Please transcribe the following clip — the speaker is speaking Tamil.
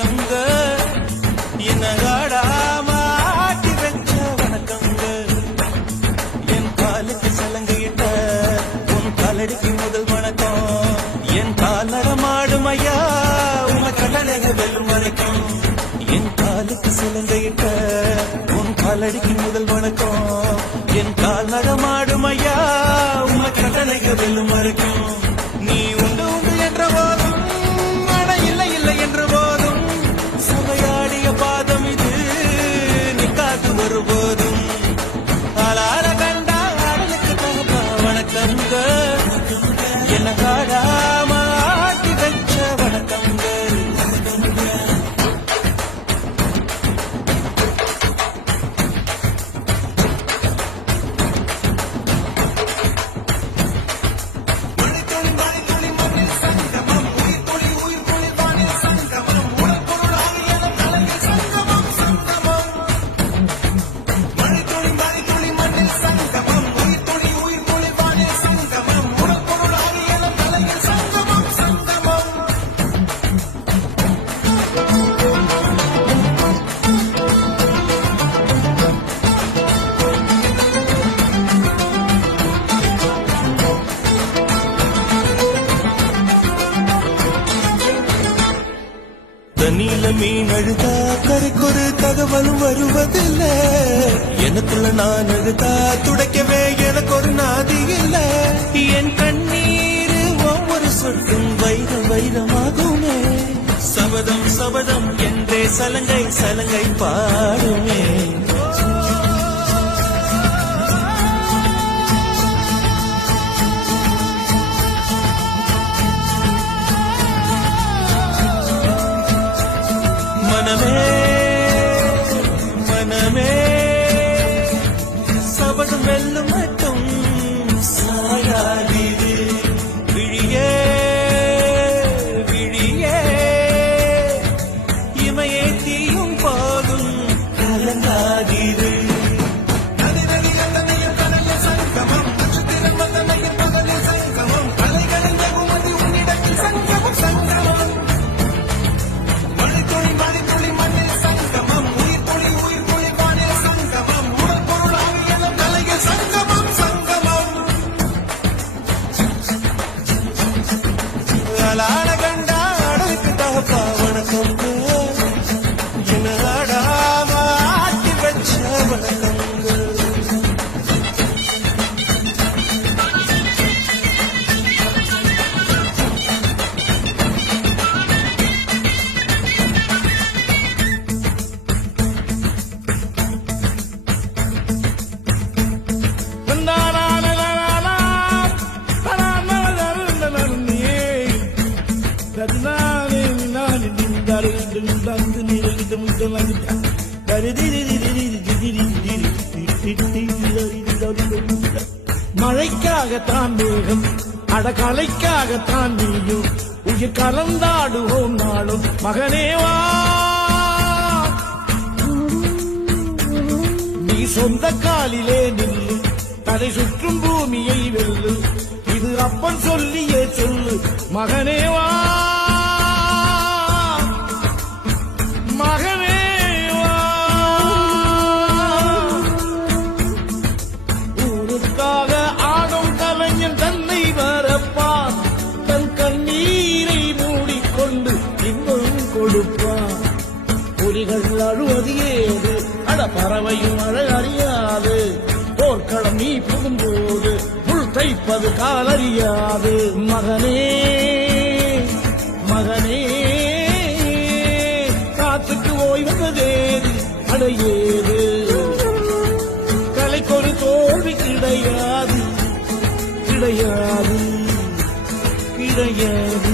வணக்கங்க என்ன ஆடாம ஆட்டி வச்ச வணக்கங்க என் காலுக்கு சலங்கையிட்ட உன் காலடிக்கு முதல் வணக்கம் என் கால் நடமாடும் ஐயா உங்க கடலைக வெல்லும் வரைக்கும் என் காலுக்கு சலங்கையிட்ட உன் காலடிக்கு முதல் வணக்கம் என் கால் நடமாடும் ஐயா உங்க கடலைக வெல்லும் வரைக்கும் நீ உண்டு உண்டு என்ற போதும் ஆனா இல்லை இல்லை என்ற போதும் சபையாடிய பாதம் இது நிக்காது வருபோதும் ஆளார கண்டா ஆடலுக்கு தகப்பா வணக்கங்க என்ன காடாம ஆட்டி வச்ச வணக்கங்க தண்ணியில மீன் அழுதா கரைக்கொரு தகவலும் வருவதில்லை எனக்குள்ள நான் அழுதா துடைக்கவே எனக்கு ஒரு நாதி இல்லை என் கண்ணீர் ஒவ்வொரு சொட்டும் வைரம் வைரமாகுமே சபதம் சபதம் என்றே சலங்கை சலங்கை பாடுமே மனமே மனமே சபதம் வெல்லும் மட்டும் சாயாதிரு விழியே விழியே இமையே தீயும் போதும் கலங்காதிரு ஆளான கண்டா ஆடலுக்கு தகப்பா வணக்கம் என்ன ஆடாம ஆட்டி வச்ச வணக்கங்க மழைக்காகத்தான் மேகம் அடகலைக்காகத்தான் நீயும் உயிர் கலந்தாடுவோம் நாளும் மகனேவா நீ சொந்த காலிலே நில்லு தலை சுற்றும் பூமியை வெல்லு இது அப்பன் சொல்லியே சொல்லு மகனேவா மகனேவா ஊருக்காக ஆடும் கலைஞன் தன்னை வரப்பான் தன் கண்ணீரை மூடிக்கொண்டு இன்னும் கொடுப்பான் புலிகள் அழுவது ஏது அட பறவையும் அழ அறியாது போர்க்களம் நீ புகும்போது புல் தைப்பது காலறியாது மகனே மகனே காத்துக்கு ஓய்வதேது அடையேது கலைக்கொரு தோல்வி கிடையாது கிடையாது கிடையாது